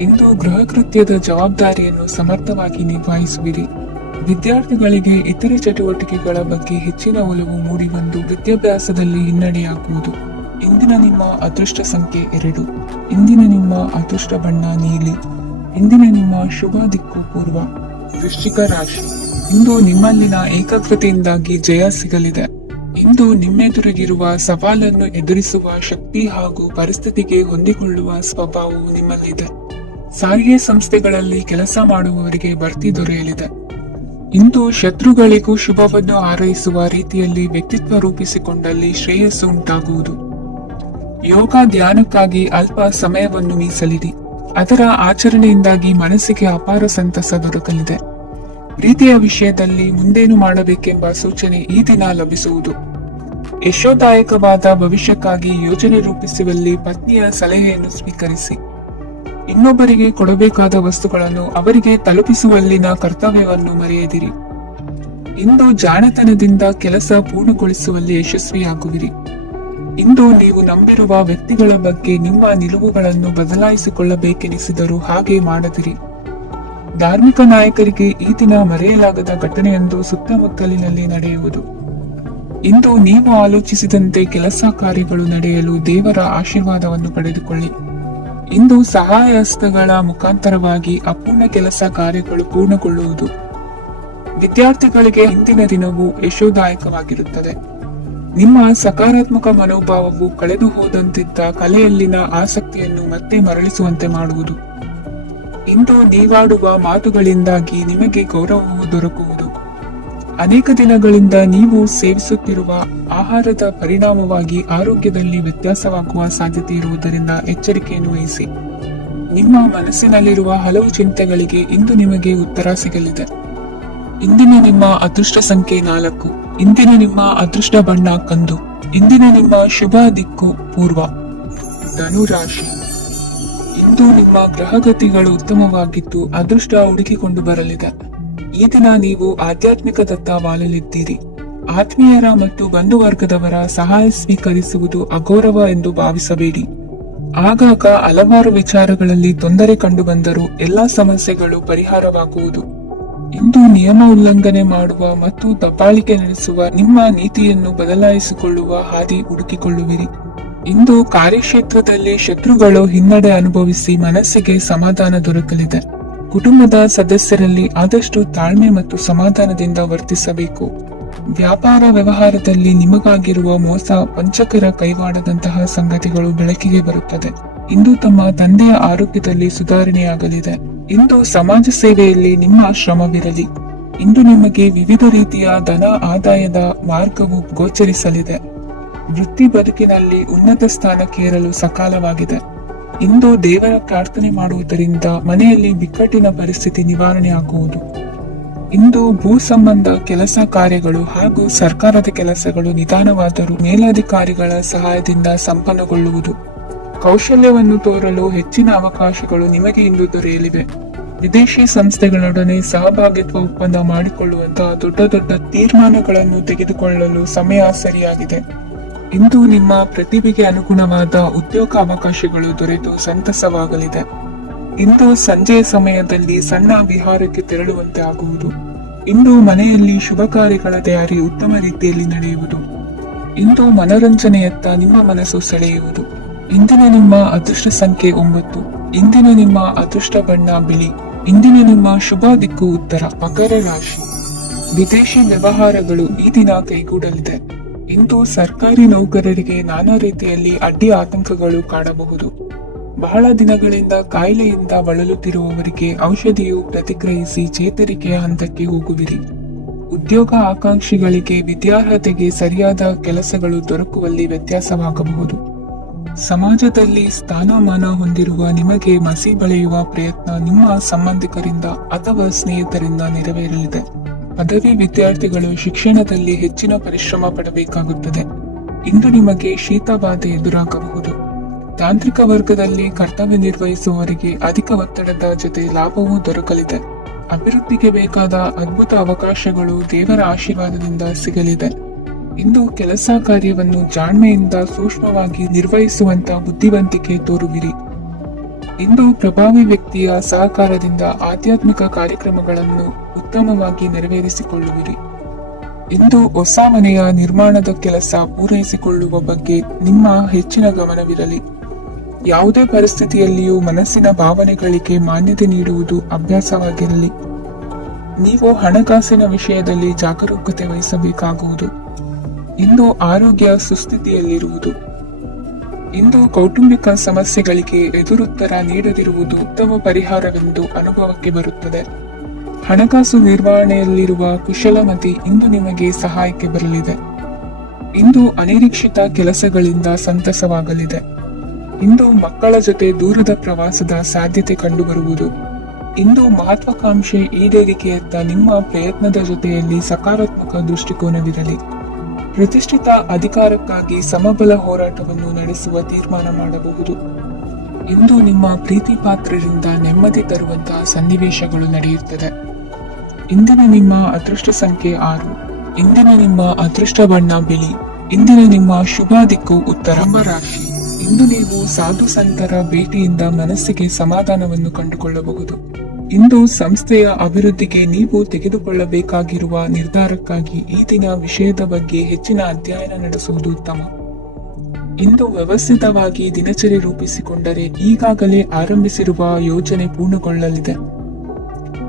ಇಂದು ಗೃಹ ಕೃತ್ಯದ ಜವಾಬ್ದಾರಿಯನ್ನು ಸಮರ್ಥವಾಗಿ ನಿಭಾಯಿಸುವಿರಿ. ವಿದ್ಯಾರ್ಥಿಗಳಿಗೆ ಇತರೆ ಚಟುವಟಿಕೆಗಳ ಬಗ್ಗೆ ಹೆಚ್ಚಿನ ಒಲವು ಮೂಡಿಬಂದು ವಿದ್ಯಾಭ್ಯಾಸದಲ್ಲಿ ಹಿನ್ನಡೆಯಾಗುವುದು. ಇಂದಿನ ನಿಮ್ಮ ಅದೃಷ್ಟ ಸಂಖ್ಯೆ 2. ಇಂದಿನ ನಿಮ್ಮ ಅದೃಷ್ಟ ಬಣ್ಣ ನೀಲಿ. ಇಂದಿನ ನಿಮ್ಮ ಶುಭ ದಿಕ್ಕು ಪೂರ್ವ. ವೃಶ್ಚಿಕ ರಾಶಿ. ಇಂದು ನಿಮ್ಮಲ್ಲಿನ ಏಕಾಗ್ರತೆಯಿಂದಾಗಿ ಜಯ ಸಿಗಲಿದೆ. ಇಂದು ನಿಮ್ಮೆದುರಿಗಿರುವ ಸವಾಲನ್ನು ಎದುರಿಸುವ ಶಕ್ತಿ ಹಾಗೂ ಪರಿಸ್ಥಿತಿಗೆ ಹೊಂದಿಕೊಳ್ಳುವ ಸ್ವಭಾವವು ನಿಮ್ಮಲ್ಲಿದೆ. ಸಾರಿಗೆ ಸಂಸ್ಥೆಗಳಲ್ಲಿ ಕೆಲಸ ಮಾಡುವವರಿಗೆ ಬಡ್ತಿ ದೊರೆಯಲಿದೆ. ಇಂದು ಶತ್ರುಗಳಿಗೂ ಶುಭವನ್ನು ಹಾರೈಸುವ ರೀತಿಯಲ್ಲಿ ವ್ಯಕ್ತಿತ್ವ ರೂಪಿಸಿಕೊಂಡಲ್ಲಿ ಶ್ರೇಯಸ್ಸು ಉಂಟಾಗುವುದು. ಯೋಗ ಧ್ಯಾನಕ್ಕಾಗಿ ಅಲ್ಪ ಸಮಯವನ್ನು ಮೀಸಲಿಡಿ. ಅದರ ಆಚರಣೆಯಿಂದಾಗಿ ಮನಸ್ಸಿಗೆ ಅಪಾರ ಸಂತಸ ದೊರಕಲಿದೆ. ಪ್ರೀತಿಯ ವಿಷಯದಲ್ಲಿ ಮುಂದೇನು ಮಾಡಬೇಕೆಂಬ ಸೂಚನೆ ಈ ದಿನ ಲಭಿಸುವುದು. ಯಶೋದಾಯಕವಾದ ಭವಿಷ್ಯಕ್ಕಾಗಿ ಯೋಜನೆ ರೂಪಿಸುವಲ್ಲಿ ಪತ್ನಿಯ ಸಲಹೆಯನ್ನು ಸ್ವೀಕರಿಸಿ. ಇನ್ನೊಬ್ಬರಿಗೆ ಕೊಡಬೇಕಾದ ವಸ್ತುಗಳನ್ನು ಅವರಿಗೆ ತಲುಪಿಸುವಲ್ಲಿನ ಕರ್ತವ್ಯವನ್ನು ಮರೆಯದಿರಿ. ಇಂದು ಜಾಣತನದಿಂದ ಕೆಲಸ ಪೂರ್ಣಗೊಳಿಸುವಲ್ಲಿ ಯಶಸ್ವಿಯಾಗುವಿರಿ. ಇಂದು ನೀವು ನಂಬಿರುವ ವ್ಯಕ್ತಿಗಳ ಬಗ್ಗೆ ನಿಮ್ಮ ನಿಲುವುಗಳನ್ನು ಬದಲಾಯಿಸಿಕೊಳ್ಳಬೇಕೆನಿಸಿದರೂ ಹಾಗೆ ಮಾಡದಿರಿ. ಧಾರ್ಮಿಕ ನಾಯಕರಿಗೆ ಈ ದಿನ ಮರೆಯಲಾಗದ ಘಟನೆಯೊಂದು ಸುತ್ತಮುತ್ತಲಿನಲ್ಲಿ ನಡೆಯುವುದು. ಇಂದು ನೀವು ಆಲೋಚಿಸಿದಂತೆ ಕೆಲಸ ಕಾರ್ಯಗಳು ನಡೆಯಲು ದೇವರ ಆಶೀರ್ವಾದವನ್ನು ಪಡೆದುಕೊಳ್ಳಿ. ಇಂದು ಸಹಾಯ ಹಸ್ತಗಳ ಮುಖಾಂತರವಾಗಿ ಅಪೂರ್ಣ ಕೆಲಸ ಕಾರ್ಯಗಳು ಪೂರ್ಣಗೊಳ್ಳುವುದು. ವಿದ್ಯಾರ್ಥಿಗಳಿಗೆ ಇಂದಿನ ದಿನವು ಯಶೋದಾಯಕವಾಗಿರುತ್ತದೆ. ನಿಮ್ಮ ಸಕಾರಾತ್ಮಕ ಮನೋಭಾವವು ಕಳೆದು ಹೋದಂತಿದ್ದ ಕಲೆಯಲ್ಲಿನ ಆಸಕ್ತಿಯನ್ನು ಮತ್ತೆ ಮರಳಿಸುವಂತೆ ಮಾಡುವುದು. ಇಂದು ನೀವಾಡುವ ಮಾತುಗಳಿಂದಾಗಿ ನಿಮಗೆ ಗೌರವವು ದೊರಕುವುದು. ಅನೇಕ ದಿನಗಳಿಂದ ನೀವು ಸೇವಿಸುತ್ತಿರುವ ಆಹಾರದ ಪರಿಣಾಮವಾಗಿ ಆರೋಗ್ಯದಲ್ಲಿ ವ್ಯತ್ಯಾಸವಾಗುವ ಸಾಧ್ಯತೆ ಇರುವುದರಿಂದ ಎಚ್ಚರಿಕೆಯನ್ನು ವಹಿಸಿ. ನಿಮ್ಮ ಮನಸ್ಸಿನಲ್ಲಿರುವ ಹಲವು ಚಿಂತೆಗಳಿಗೆ ಇಂದು ನಿಮಗೆ ಉತ್ತರ ಸಿಗಲಿದೆ. ಇಂದಿನ ನಿಮ್ಮ ಅದೃಷ್ಟ ಸಂಖ್ಯೆ 4. ಇಂದಿನ ನಿಮ್ಮ ಅದೃಷ್ಟ ಬಣ್ಣ ಕಂದು. ಇಂದಿನ ನಿಮ್ಮ ಶುಭ ದಿಕ್ಕು ಪೂರ್ವ. ಧನು ರಾಶಿ. ಇಂದು ನಿಮ್ಮ ಗ್ರಹಗತಿಗಳು ಉತ್ತಮವಾಗಿದ್ದು ಅದೃಷ್ಟ ಹುಡುಕಿಕೊಂಡು ಬರಲಿದೆ. ಈ ದಿನ ನೀವು ಆಧ್ಯಾತ್ಮಿಕದತ್ತ ವಾಲಲಿದ್ದೀರಿ. ಆತ್ಮೀಯರ ಮತ್ತು ಬಂಧುವರ್ಗದವರ ಸಹಾಯ ಸ್ವೀಕರಿಸುವುದು ಅಗೌರವ ಎಂದು ಭಾವಿಸಬೇಡಿ. ಆಗಾಗ ಹಲವಾರು ವಿಚಾರಗಳಲ್ಲಿ ತೊಂದರೆ ಕಂಡುಬಂದರೂ ಎಲ್ಲಾ ಸಮಸ್ಯೆಗಳು ಪರಿಹಾರವಾಗುವುದು. ಇಂದು ನಿಯಮ ಉಲ್ಲಂಘನೆ ಮಾಡುವ ಮತ್ತು ದಬ್ಬಾಳಿಕೆ ನಡೆಸುವ ನಿಮ್ಮ ನೀತಿಯನ್ನು ಬದಲಾಯಿಸಿಕೊಳ್ಳುವ ಹಾದಿ ಹುಡುಕಿಕೊಳ್ಳುವಿರಿ. ಇಂದು ಕಾರ್ಯಕ್ಷೇತ್ರದಲ್ಲಿ ಶತ್ರುಗಳು ಹಿನ್ನಡೆ ಅನುಭವಿಸಿ ಮನಸ್ಸಿಗೆ ಸಮಾಧಾನ ದೊರಕಲಿದೆ. ಕುಟುಂಬದ ಸದಸ್ಯರಲ್ಲಿ ಆದಷ್ಟು ತಾಳ್ಮೆ ಮತ್ತು ಸಮಾಧಾನದಿಂದ ವರ್ತಿಸಬೇಕು. ವ್ಯಾಪಾರ ವ್ಯವಹಾರದಲ್ಲಿ ನಿಮಗಾಗಿರುವ ಮೋಸ, ವಂಚಕರ ಕೈವಾಡದಂತಹ ಸಂಗತಿಗಳು ಬೆಳಕಿಗೆ ಬರುತ್ತದೆ. ಇಂದು ತಮ್ಮ ತಂದೆಯ ಆರೋಗ್ಯದಲ್ಲಿ ಸುಧಾರಣೆಯಾಗಲಿದೆ. ಇಂದು ಸಮಾಜ ಸೇವೆಯಲ್ಲಿ ನಿಮ್ಮ ಶ್ರಮವಿರಲಿ. ಇಂದು ನಿಮಗೆ ವಿವಿಧ ರೀತಿಯ ಧನ ಆದಾಯದ ಮಾರ್ಗವು ಗೋಚರಿಸಲಿದೆ. ವೃತ್ತಿ ಬದುಕಿನಲ್ಲಿ ಉನ್ನತ ಸ್ಥಾನಕ್ಕೇರಲು ಸಕಾಲವಾಗಿದೆ. ಇಂದು ದೇವರ ಪ್ರಾರ್ಥನೆ ಮಾಡುವುದರಿಂದ ಮನೆಯಲ್ಲಿ ಬಿಕ್ಕಟ್ಟಿನ ಪರಿಸ್ಥಿತಿ ನಿವಾರಣೆ ಆಗುವುದು. ಇಂದು ಭೂ ಸಂಬಂಧ ಕೆಲಸ ಕಾರ್ಯಗಳು ಹಾಗೂ ಸರ್ಕಾರದ ಕೆಲಸಗಳು ನಿಧಾನವಾದರೂ ಮೇಲಧಿಕಾರಿಗಳ ಸಹಾಯದಿಂದ ಸಂಪನ್ನಗೊಳ್ಳುವುದು. ಕೌಶಲ್ಯವನ್ನು ತೋರಲು ಹೆಚ್ಚಿನ ಅವಕಾಶಗಳು ನಿಮಗೆ ಇಂದು ದೊರೆಯಲಿವೆ. ವಿದೇಶಿ ಸಂಸ್ಥೆಗಳೊಡನೆ ಸಹಭಾಗಿತ್ವ ಒಪ್ಪಂದ ಮಾಡಿಕೊಳ್ಳುವಂತಹ ದೊಡ್ಡ ದೊಡ್ಡ ತೀರ್ಮಾನಗಳನ್ನು ತೆಗೆದುಕೊಳ್ಳಲು ಸಮಯ ಸರಿಯಾಗಿದೆ. ಇಂದು ನಿಮ್ಮ ಪ್ರತಿಭೆಗೆ ಅನುಗುಣವಾದ ಉದ್ಯೋಗ ಅವಕಾಶಗಳು ದೊರೆತು ಸಂತಸವಾಗಲಿದೆ. ಇಂದು ಸಂಜೆಯ ಸಮಯದಲ್ಲಿ ಸಣ್ಣ ವಿಹಾರಕ್ಕೆ ತೆರಳುವಂತೆ ಆಗುವುದು. ಇಂದು ಮನೆಯಲ್ಲಿ ಶುಭ ಕಾರ್ಯಗಳ ತಯಾರಿ ಉತ್ತಮ ರೀತಿಯಲ್ಲಿ ನಡೆಯುವುದು. ಇಂದು ಮನೋರಂಜನೆಯತ್ತ ನಿಮ್ಮ ಮನಸ್ಸು ಸೆಳೆಯುವುದು. ಇಂದಿನ ನಿಮ್ಮ ಅದೃಷ್ಟ ಸಂಖ್ಯೆ 9. ಇಂದಿನ ನಿಮ್ಮ ಅದೃಷ್ಟ ಬಣ್ಣ ಬಿಳಿ. ಇಂದಿನ ನಿಮ್ಮ ಶುಭ ದಿಕ್ಕು ಉತ್ತರ. ಮಕರ ರಾಶಿ. ವಿದೇಶಿ ವ್ಯವಹಾರಗಳು ಈ ದಿನ ಕೈಗೂಡಲಿದೆ. ಇಂದು ಸರ್ಕಾರಿ ನೌಕರರಿಗೆ ನಾನಾ ರೀತಿಯಲ್ಲಿ ಅಡ್ಡಿ ಆತಂಕಗಳು ಕಾಡಬಹುದು. ಬಹಳ ದಿನಗಳಿಂದ ಕಾಯಿಲೆಯಿಂದ ಬಳಲುತ್ತಿರುವವರಿಗೆ ಔಷಧಿಯು ಪ್ರತಿಕ್ರಿಯಿಸಿ ಚೇತರಿಕೆಯ ಹಂತಕ್ಕೆ ಹೋಗುವಿರಿ. ಉದ್ಯೋಗ ಆಕಾಂಕ್ಷಿಗಳಿಗೆ ವಿದ್ಯಾರ್ಹತೆಗೆ ಸರಿಯಾದ ಕೆಲಸಗಳು ದೊರಕುವಲ್ಲಿ ವ್ಯತ್ಯಾಸವಾಗಬಹುದು. ಸಮಾಜದಲ್ಲಿ ಸ್ಥಾನಮಾನ ಹೊಂದಿರುವ ನಿಮಗೆ ಮಸಿ ಬಳಿಯುವ ಪ್ರಯತ್ನ ನಿಮ್ಮ ಸಂಬಂಧಿಕರಿಂದ ಅಥವಾ ಸ್ನೇಹಿತರಿಂದ ನೆರವೇರಲಿದೆ. ಪದವಿ ವಿದ್ಯಾರ್ಥಿಗಳು ಶಿಕ್ಷಣದಲ್ಲಿ ಹೆಚ್ಚಿನ ಪರಿಶ್ರಮ ಪಡಬೇಕಾಗುತ್ತದೆ. ಇಂದು ನಿಮಗೆ ಶೀತ ಬಾಧೆ ಎದುರಾಗಬಹುದು. ತಾಂತ್ರಿಕ ವರ್ಗದಲ್ಲಿ ಕರ್ತವ್ಯ ನಿರ್ವಹಿಸುವವರಿಗೆ ಅಧಿಕ ಒತ್ತಡದ ಜೊತೆ ಲಾಭವೂ ದೊರಕಲಿದೆ. ಅಭಿವೃದ್ಧಿಗೆ ಬೇಕಾದ ಅದ್ಭುತ ಅವಕಾಶಗಳು ದೇವರ ಆಶೀರ್ವಾದದಿಂದ ಸಿಗಲಿದೆ. ಇಂದು ಕೆಲಸ ಕಾರ್ಯವನ್ನು ಜಾಣ್ಮೆಯಿಂದ ಸೂಕ್ಷ್ಮವಾಗಿ ನಿರ್ವಹಿಸುವಂತ ಬುದ್ಧಿವಂತಿಕೆ ತೋರುವಿರಿ. ಇಂದು ಪ್ರಭಾವಿ ವ್ಯಕ್ತಿಯ ಸಹಕಾರದಿಂದ ಆಧ್ಯಾತ್ಮಿಕ ಕಾರ್ಯಕ್ರಮಗಳನ್ನು ಉತ್ತಮವಾಗಿ ನೆರವೇರಿಸಿಕೊಳ್ಳುವಿರಿ. ಇಂದು ಹೊಸ ಮನೆಯ ನಿರ್ಮಾಣದ ಕೆಲಸ ಪೂರೈಸಿಕೊಳ್ಳುವ ಬಗ್ಗೆ ನಿಮ್ಮ ಹೆಚ್ಚಿನ ಗಮನವಿರಲಿ. ಯಾವುದೇ ಪರಿಸ್ಥಿತಿಯಲ್ಲಿಯೂ ಮನಸ್ಸಿನ ಭಾವನೆಗಳಿಗೆ ಮಾನ್ಯತೆ ನೀಡುವುದು ಅಭ್ಯಾಸವಾಗಿರಲಿ. ನೀವು ಹಣಕಾಸಿನ ವಿಷಯದಲ್ಲಿ ಜಾಗರೂಕತೆ ವಹಿಸಬೇಕಾಗುವುದು. ಇಂದು ಆರೋಗ್ಯ ಸುಸ್ಥಿತಿಯಲ್ಲಿರುವುದು. ಇಂದು ಕೌಟುಂಬಿಕ ಸಮಸ್ಯೆಗಳಿಗೆ ಎದುರುತ್ತರ ನೀಡದಿರುವುದು ಉತ್ತಮ ಪರಿಹಾರವೆಂದು ಅನುಭವಕ್ಕೆ ಬರುತ್ತದೆ. ಹಣಕಾಸು ನಿರ್ವಹಣೆಯಲ್ಲಿರುವ ಕುಶಲಮತಿ ಇಂದು ನಿಮಗೆ ಸಹಾಯಕ್ಕೆ ಬರಲಿದೆ. ಇಂದು ಅನಿರೀಕ್ಷಿತ ಕೆಲಸಗಳಿಂದ ಸಂತಸವಾಗಲಿದೆ. ಇಂದು ಮಕ್ಕಳ ಜೊತೆ ದೂರದ ಪ್ರವಾಸದ ಸಾಧ್ಯತೆ ಕಂಡುಬರುವುದು. ಇಂದು ಮಹತ್ವಾಕಾಂಕ್ಷೆ ಈಡೇರಿಕೆಯತ್ತ ನಿಮ್ಮ ಪ್ರಯತ್ನದ ಜೊತೆಯಲ್ಲಿ ಸಕಾರಾತ್ಮಕ ದೃಷ್ಟಿಕೋನವಿರಲಿ. ಪ್ರತಿಷ್ಠಿತ ಅಧಿಕಾರಕ್ಕಾಗಿ ಸಮಬಲ ಹೋರಾಟವನ್ನು ನಡೆಸುವ ತೀರ್ಮಾನ ಮಾಡಬಹುದು. ಇಂದು ನಿಮ್ಮ ಪ್ರೀತಿ ಪಾತ್ರರಿಂದ ನೆಮ್ಮದಿ ತರುವಂತಹ ಸನ್ನಿವೇಶಗಳು ನಡೆಯುತ್ತದೆ. ಇಂದಿನ ನಿಮ್ಮ ಅದೃಷ್ಟ ಸಂಖ್ಯೆ 6. ಇಂದಿನ ನಿಮ್ಮ ಅದೃಷ್ಟ ಬಣ್ಣ ಬಿಳಿ. ಇಂದಿನ ನಿಮ್ಮ ಶುಭ ದಿಕ್ಕು ಉತ್ತರ. ರಾಶಿ. ಇಂದು ನೀವು ಸಾಧು ಸಂತರ ಭೇಟಿಯಿಂದ ಮನಸ್ಸಿಗೆ ಸಮಾಧಾನವನ್ನು ಕಂಡುಕೊಳ್ಳಬಹುದು. ಇಂದು ಸಂಸ್ಥೆಯ ಅಭಿವೃದ್ಧಿಗೆ ನೀವು ತೆಗೆದುಕೊಳ್ಳಬೇಕಾಗಿರುವ ನಿರ್ಧಾರಕ್ಕಾಗಿ ಈ ದಿನ ವಿಷಯದ ಬಗ್ಗೆ ಹೆಚ್ಚಿನ ಅಧ್ಯಯನ ನಡೆಸುವುದು ಉತ್ತಮ. ಇಂದು ವ್ಯವಸ್ಥಿತವಾಗಿ ದಿನಚರಿ ರೂಪಿಸಿಕೊಂಡರೆ ಈಗಾಗಲೇ ಆರಂಭಿಸಿರುವ ಯೋಜನೆ ಪೂರ್ಣಗೊಳ್ಳಲಿದೆ.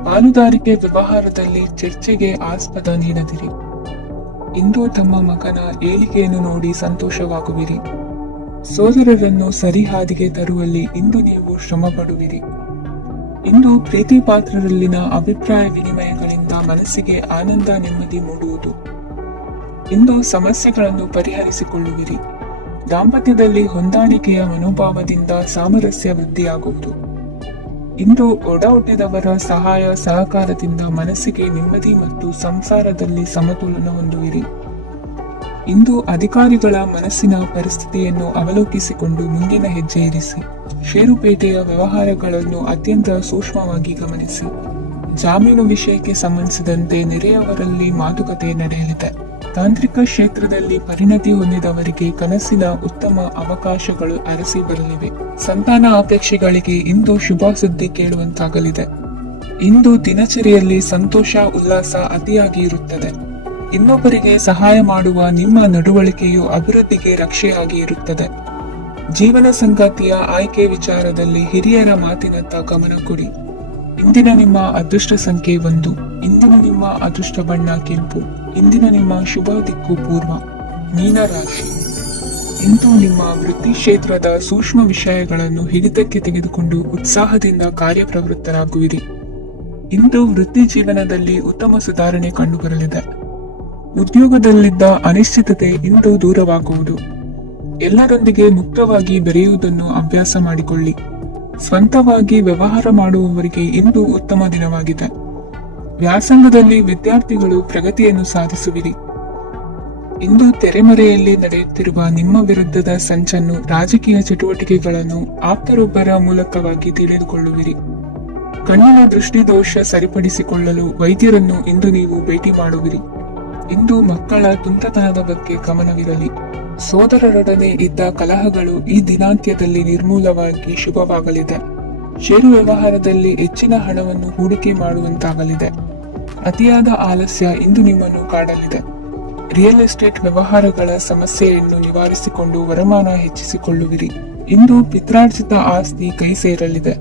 ಪಾಲುದಾರಿಕೆ ವ್ಯವಹಾರದಲ್ಲಿ ಚರ್ಚೆಗೆ ಆಸ್ಪದ ನೀಡದಿರಿ. ಇಂದು ತಮ್ಮ ಮಗನ ಏಳಿಗೆಯನ್ನು ನೋಡಿ ಸಂತೋಷವಾಗುವಿರಿ. ಸೋದರರನ್ನು ಸರಿಹಾದಿಗೆ ತರುವಲ್ಲಿ ಇಂದು ನೀವು ಶ್ರಮ ಪಡುವಿರಿ. ಇಂದು ಪ್ರೀತಿ ಪಾತ್ರರಲ್ಲಿನ ಅಭಿಪ್ರಾಯ ವಿನಿಮಯಗಳಿಂದ ಮನಸ್ಸಿಗೆ ಆನಂದ ನೆಮ್ಮದಿ ಮೂಡುವುದು. ಇಂದು ಸಮಸ್ಯೆಗಳನ್ನು ಪರಿಹರಿಸಿಕೊಳ್ಳುವಿರಿ. ದಾಂಪತ್ಯದಲ್ಲಿ ಹೊಂದಾಣಿಕೆಯ ಮನೋಭಾವದಿಂದ ಸಾಮರಸ್ಯ ವೃದ್ಧಿಯಾಗುವುದು. ಇಂದು ಒಡ ಹುಟ್ಟಿದವರ ಸಹಾಯ ಸಹಕಾರದಿಂದ ಮನಸ್ಸಿಗೆ ನೆಮ್ಮದಿ ಮತ್ತು ಸಂಸಾರದಲ್ಲಿ ಸಮತೋಲನ ಹೊಂದುವಿರಿ. ಇಂದು ಅಧಿಕಾರಿಗಳ ಮನಸ್ಸಿನ ಪರಿಸ್ಥಿತಿಯನ್ನು ಅವಲೋಕಿಸಿಕೊಂಡು ಮುಂದಿನ ಹೆಜ್ಜೆ ಇರಿಸಿ. ಷೇರುಪೇಟೆಯ ವ್ಯವಹಾರಗಳನ್ನು ಅತ್ಯಂತ ಸೂಕ್ಷ್ಮವಾಗಿ ಗಮನಿಸಿ. ಜಾಮೀನು ವಿಷಯಕ್ಕೆ ಸಂಬಂಧಿಸಿದಂತೆ ನೆರೆಯವರಲ್ಲಿ ಮಾತುಕತೆ ನಡೆಯಲಿದೆ. ತಾಂತ್ರಿಕ ಕ್ಷೇತ್ರದಲ್ಲಿ ಪರಿಣತಿ ಹೊಂದಿದವರಿಗೆ ಕನಸಿನ ಉತ್ತಮ ಅವಕಾಶಗಳು ಅರಸಿ ಬರಲಿವೆ. ಸಂತಾನ ಅಪೇಕ್ಷೆಗಳಿಗೆ ಇಂದು ಶುಭ ಸುದ್ದಿ ಕೇಳುವಂತಾಗಲಿದೆ. ಇಂದು ದಿನಚರಿಯಲ್ಲಿ ಸಂತೋಷ ಉಲ್ಲಾಸ ಅತಿಯಾಗಿ ಇರುತ್ತದೆ. ಇನ್ನೊಬ್ಬರಿಗೆ ಸಹಾಯ ಮಾಡುವ ನಿಮ್ಮ ನಡವಳಿಕೆಯು ಅಭಿವೃದ್ಧಿಗೆ ರಕ್ಷೆಯಾಗಿ ಇರುತ್ತದೆ. ಜೀವನ ಸಂಗಾತಿಯ ಆಯ್ಕೆ ವಿಚಾರದಲ್ಲಿ ಹಿರಿಯರ ಮಾತಿನತ್ತ ಗಮನ ಕೊಡಿ. ಇಂದಿನ ನಿಮ್ಮ ಅದೃಷ್ಟ ಸಂಖ್ಯೆ 1. ಇಂದಿನ ನಿಮ್ಮ ಅದೃಷ್ಟ ಬಣ್ಣ ಕೆಂಪು. ಇಂದಿನ ನಿಮ್ಮ ಶುಭ ದಿಕ್ಕು ಪೂರ್ವ. ಮೀನರಾಶಿ. ಇಂದು ನಿಮ್ಮ ವೃತ್ತಿ ಕ್ಷೇತ್ರದ ಸೂಕ್ಷ್ಮ ವಿಷಯಗಳನ್ನು ಹಿಡಿತಕ್ಕೆ ತೆಗೆದುಕೊಂಡು ಉತ್ಸಾಹದಿಂದ ಕಾರ್ಯಪ್ರವೃತ್ತರಾಗುವಿರಿ. ಇಂದು ವೃತ್ತಿ ಜೀವನದಲ್ಲಿ ಉತ್ತಮ ಸುಧಾರಣೆ ಕಂಡುಬರಲಿದೆ. ಉದ್ಯೋಗದಲ್ಲಿದ್ದ ಅನಿಶ್ಚಿತತೆ ಇಂದು ದೂರವಾಗುವುದು. ಎಲ್ಲರೊಂದಿಗೆ ಮುಕ್ತವಾಗಿ ಬೆರೆಯುವುದನ್ನು ಅಭ್ಯಾಸ ಮಾಡಿಕೊಳ್ಳಿ. ಸ್ವಂತವಾಗಿ ವ್ಯವಹಾರ ಮಾಡುವವರಿಗೆ ಇಂದು ಉತ್ತಮ ದಿನವಾಗಿದೆ. ವ್ಯಾಸಂಗದಲ್ಲಿ ವಿದ್ಯಾರ್ಥಿಗಳು ಪ್ರಗತಿಯನ್ನು ಸಾಧಿಸುವಿರಿ. ಇಂದು ತೆರೆಮರೆಯಲ್ಲಿ ನಡೆಯುತ್ತಿರುವ ನಿಮ್ಮ ವಿರುದ್ಧದ ಸಂಚನ್ನು, ರಾಜಕೀಯ ಚಟುವಟಿಕೆಗಳನ್ನು ಆಪ್ತರೊಬ್ಬರ ಮೂಲಕವಾಗಿ ತಿಳಿದುಕೊಳ್ಳುವಿರಿ. ಕಣ್ಣಿನ ದೃಷ್ಟಿದೋಷ ಸರಿಪಡಿಸಿಕೊಳ್ಳಲು ವೈದ್ಯರನ್ನು ಇಂದು ನೀವು ಭೇಟಿ ಮಾಡುವಿರಿ. ಇಂದು ಮಕ್ಕಳ ತುಂಟತನದ ಬಗ್ಗೆ ಗಮನವಿರಲಿ. ಸೋದರರೊಡನೆ ಇದ್ದ ಕಲಹಗಳು ಈ ದಿನಾಂತ್ಯದಲ್ಲಿ ನಿರ್ಮೂಲವಾಗಿ ಶುಭವಾಗಲಿದೆ. ಷೇರು ವ್ಯವಹಾರದಲ್ಲಿ ಹೆಚ್ಚಿನ ಹಣವನ್ನು ಹೂಡಿಕೆ ಮಾಡುವಂತಾಗಲಿದೆ. ಅತಿಯಾದ ಆಲಸ್ಯ ಇಂದು ನಿಮ್ಮನ್ನು ಕಾಡಲಿದೆ. ರಿಯಲ್ ಎಸ್ಟೇಟ್ ವ್ಯವಹಾರಗಳ ಸಮಸ್ಯೆಯನ್ನು ನಿವಾರಿಸಿಕೊಂಡು ವರಮಾನ ಹೆಚ್ಚಿಸಿಕೊಳ್ಳುವಿರಿ. ಇಂದು ಪಿತ್ರಾರ್ಜಿತ ಆಸ್ತಿ ಕೈ ಸೇರಲಿದೆ.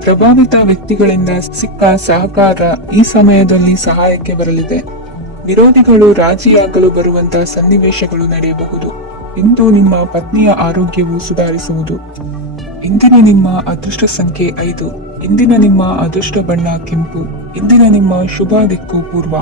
ಪ್ರಭಾವಿತ ವ್ಯಕ್ತಿಗಳಿಂದ ಸಿಕ್ಕ ಸಹಕಾರ ಈ ಸಮಯದಲ್ಲಿ ಸಹಾಯಕ್ಕೆ ಬರಲಿದೆ. ವಿರೋಧಿಗಳು ರಾಜಿಯಾಗಲು ಬರುವಂತಹ ಸನ್ನಿವೇಶಗಳು ನಡೆಯಬಹುದು. ಇಂದು ನಿಮ್ಮ ಪತ್ನಿಯ ಆರೋಗ್ಯವು ಸುಧಾರಿಸುವುದು. ಇಂದಿನ ನಿಮ್ಮ ಅದೃಷ್ಟ ಸಂಖ್ಯೆ 5. ಇಂದಿನ ನಿಮ್ಮ ಅದೃಷ್ಟ ಬಣ್ಣ ಕೆಂಪು. ಇಂದಿನ ನಿಮ್ಮ ಶುಭ ದಿಕ್ಕು ಪೂರ್ವ.